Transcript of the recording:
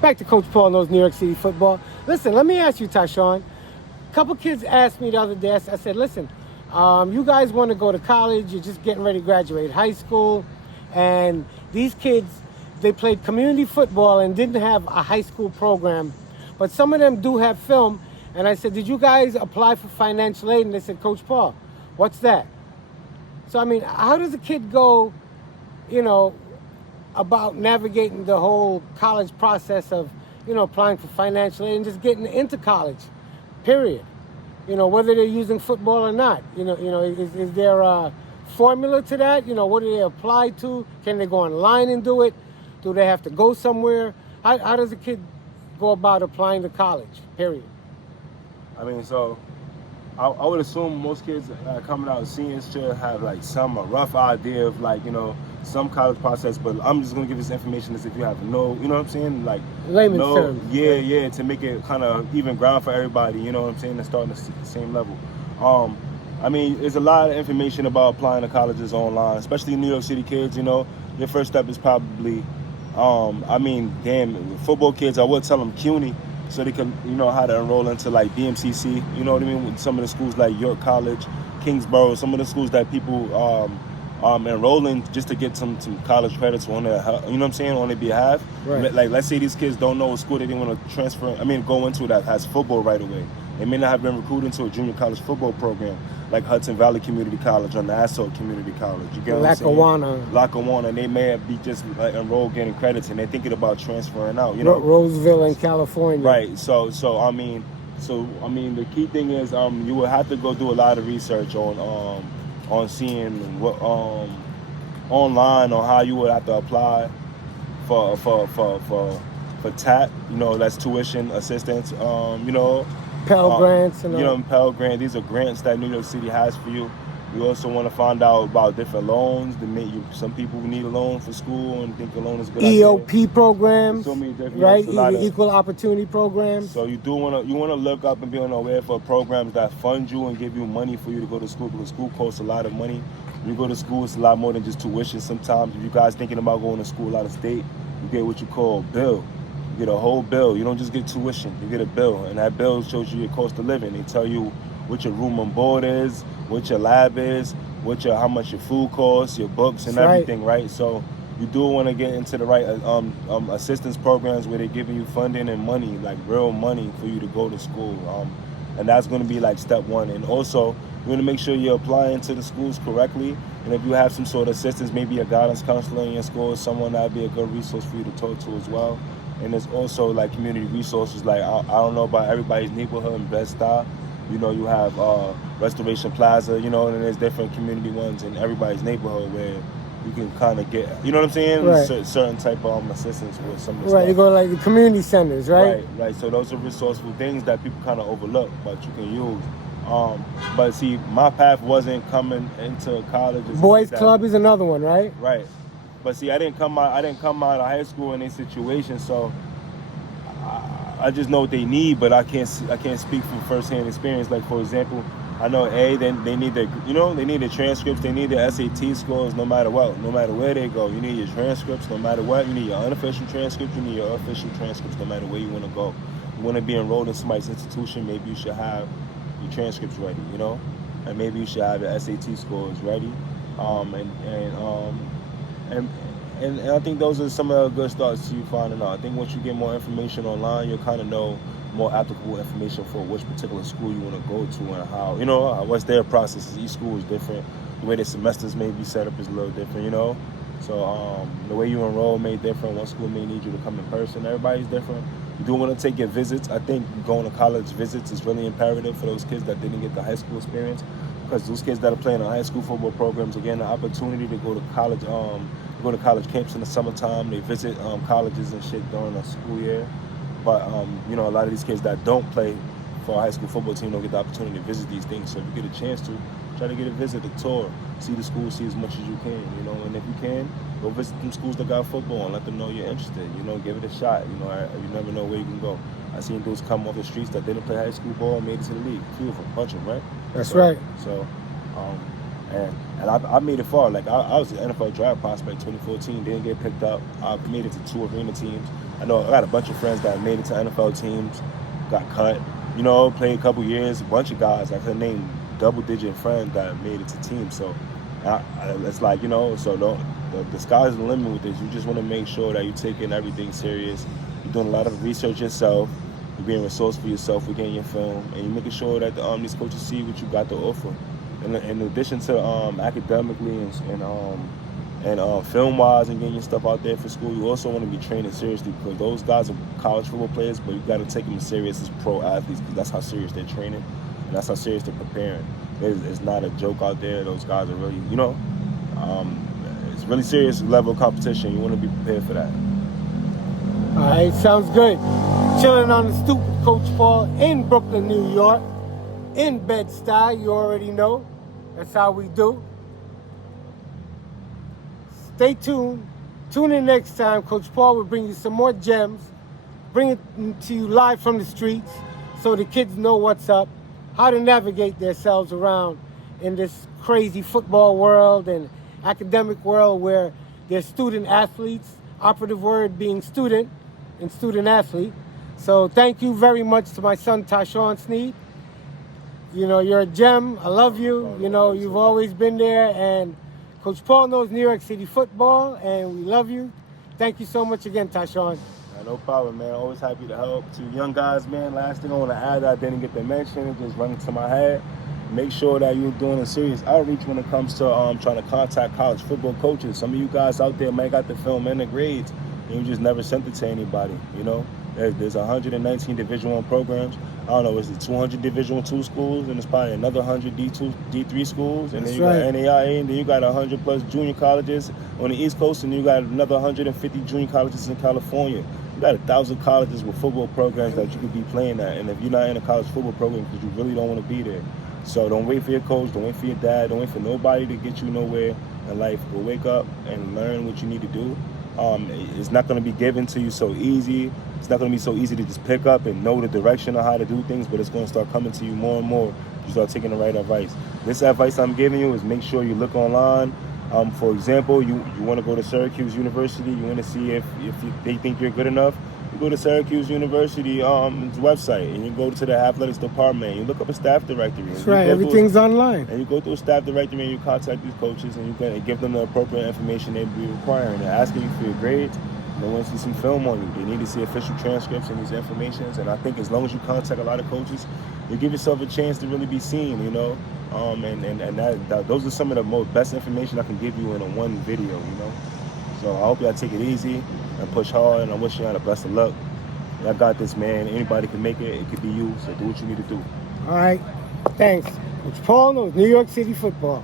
Back to Coach Paul knows New York City football. Listen, let me ask you, Tashawn. A couple kids asked me the other day. I said, listen, you guys want to go to college. You're just getting ready to graduate high school. And these kids, they played community football and didn't have a high school program. But some of them do have film. And I said, did you guys apply for financial aid? And they said, Coach Paul, what's that? So, I mean, how does a kid go, you know, about navigating the whole college process of, you know, applying for financial aid and just getting into college, period? You know, whether they're using football or not. Is there a formula to that? You know, what do they apply to? Can they go online and do it? Do they have to go somewhere? How does a kid go about applying to college, period? I mean, so I would assume most kids coming out seniors should have like a rough idea of like, you know, some college process, but I'm just gonna give this information as if you have no, you know what I'm saying? Like layman's terms. Yeah, to make it kind of even ground for everybody, you know what I'm saying? And starting at the same level. I mean, there's a lot of information about applying to colleges online, especially New York City kids, you know. Your first step is probably, football kids, I would tell them CUNY, so they can, you know, how to enroll into like BMCC, you know what I mean? With some of the schools like York College, Kingsborough, some of the schools that people enrolling just to get some college credits on their, you know what I'm saying, on their behalf. Right. Like, let's say these kids don't know a school they didn't want to go into that has football right away. They may not have been recruited into a junior college football program like Hudson Valley Community College or Nassau Community College. You get what I'm saying? Lackawanna. They may be just like enrolled getting credits and they're thinking about transferring out. You know, Roseville in California. Right. So I mean, the key thing is you will have to go do a lot of research on seeing what online on how you would have to apply for TAP, you know, that's tuition assistance, you know, Pell Grants and you know, Pell Grant. These are grants that New York City has for you. You also want to find out about different loans. Some people need a loan for school and think a loan is a good EOP idea. programs, So many different, right? Equal opportunity programs. So you want to look up and be on the way for programs that fund you and give you money for you to go to school, because school costs a lot of money. When you go to school, it's a lot more than just tuition. Sometimes if you guys thinking about going to school out of state, you get what you call a bill. You get a whole bill. You don't just get tuition. You get a bill, and that bill shows you your cost of living. They tell you what your room and board is, what your lab is, how much your food costs, your books, and everything, right? So you do want to get into the right assistance programs where they're giving you funding and money, like real money for you to go to school. And that's going to be like step one. And also, you want to make sure you're applying to the schools correctly. And if you have some sort of assistance, maybe a guidance counselor in your school, someone that would be a good resource for you to talk to as well. And there's also like community resources. Like I don't know about everybody's neighborhood in Bed-Stuy. You know, you have Restoration Plaza, you know, and there's different community ones in everybody's neighborhood where you can kind of get, you know what I'm saying? Right. Certain type of assistance with some of the Right, stuff. you go to like the community centers, right? Right. So those are resourceful things that people kind of overlook, but you can use. But see, my path wasn't coming into college. Boys Club is another one, right? Right. But see, I didn't come out of high school in a situation, so I just know what they need, but I can't speak from firsthand experience. Like for example, I know they need their transcripts, they need their SAT scores, no matter what, no matter where they go. You need your transcripts, no matter what. You need your unofficial transcripts, you need your official transcripts, no matter where you want to go. You want to be enrolled in somebody's institution, maybe you should have your transcripts ready, you know, and maybe you should have your SAT scores ready, and I think those are some of the good starts to you finding out. I think once you get more information online, you'll kind of know more applicable information for which particular school you want to go to and how, you know, what's their processes. Each school is different. The way their semesters may be set up is a little different, you know. So the way you enroll may be different. One school may need you to come in person. Everybody's different. You do want to take your visits. I think going to college visits is really imperative for those kids that didn't get the high school experience, because those kids that are playing in high school football programs are getting the opportunity to go to college. Go to college camps in the summertime. They visit colleges and shit during the school year. But you know, a lot of these kids that don't play for a high school football team don't get the opportunity to visit these things. So if you get a chance to, try to get a visit, a tour, see the school, see as much as you can, you know. And if you can, go visit them schools that got football and let them know you're interested. You know, give it a shot. You know, you never know where you can go. I seen dudes come off the streets that didn't play high school ball and made it to the league. Few of them, bunch of them, right? That's right. So, and I made it far. Like I was an NFL draft prospect 2014. Didn't get picked up. I made it to 2 arena teams. I know I got a bunch of friends that made it to NFL teams, got cut, you know, played a couple years. A bunch of guys I could name double-digit friends that made it to teams. So it's like, you know, so the sky's the limit with this. You just want to make sure that you're taking everything serious. You're doing a lot of research yourself. You're being resourceful yourself. We're getting your film, and you're making sure that these coaches see what you got to offer. In addition to academically and film-wise and getting your stuff out there for school, you also want to be training seriously, because those guys are college football players, but you got to take them serious as pro athletes, because that's how serious they're training and that's how serious they're preparing. It's not a joke out there. Those guys are really, you know, it's really serious level of competition. You want to be prepared for that. All right, sounds good. Chilling on the stoop with Coach Paul in Brooklyn, New York, in Bed-Stuy. You already know. That's how we do. Stay tuned. Tune in next time. Coach Paul will bring you some more gems, bring it to you live from the streets so the kids know what's up, how to navigate themselves around in this crazy football world and academic world where they're student athletes, operative word being student and student athlete. So thank you very much to my son, Tashawn Sneed. You know, you're a gem. I love you. You know, you've always been there. And Coach Paul knows New York City football, and we love you. Thank you so much again, Tashawn. No problem, man. Always happy to help. To young guys, man, last thing I want to add that I didn't get to mention, it just running to my head. Make sure that you're doing a serious outreach when it comes to trying to contact college football coaches. Some of you guys out there might got the film and the grades, and you just never sent it to anybody, you know? There's 119 Division I programs. I don't know, is it 200 Division II schools, and there's probably another 100 D2, D3 schools, and then you got NAIA, and then you got 100 plus junior colleges on the East Coast, and you got another 150 junior colleges in California. You got 1,000 colleges with football programs that you could be playing at, and if you're not in a college football program, because you really don't want to be there. So don't wait for your coach, don't wait for your dad, don't wait for nobody to get you nowhere in life. Go wake up and learn what you need to do. It's not going to be given to you so easy. It's not going to be so easy to just pick up and know the direction of how to do things, but it's going to start coming to you more and more. You start taking the right advice. This advice I'm giving you is make sure you look online. For example, you want to go to Syracuse University. You want to see if they think you're good enough. You go to Syracuse University website, and you go to the athletics department. You look up a staff directory. That's right. Everything's online. And you go through a staff directory, and you contact these coaches, and you can give them the appropriate information they'd be requiring. They're asking you for your grades. They want to see some film on you. They need to see official transcripts and these informations. And I think as long as you contact a lot of coaches, you give yourself a chance to really be seen, you know. Those are some of the best information I can give you in a one video, you know. So I hope y'all take it easy and push hard, and I wish y'all the best of luck. Y'all got this, man. Anybody can make it. It could be you. So do what you need to do. All right. Thanks. It's Paul knows New York City football.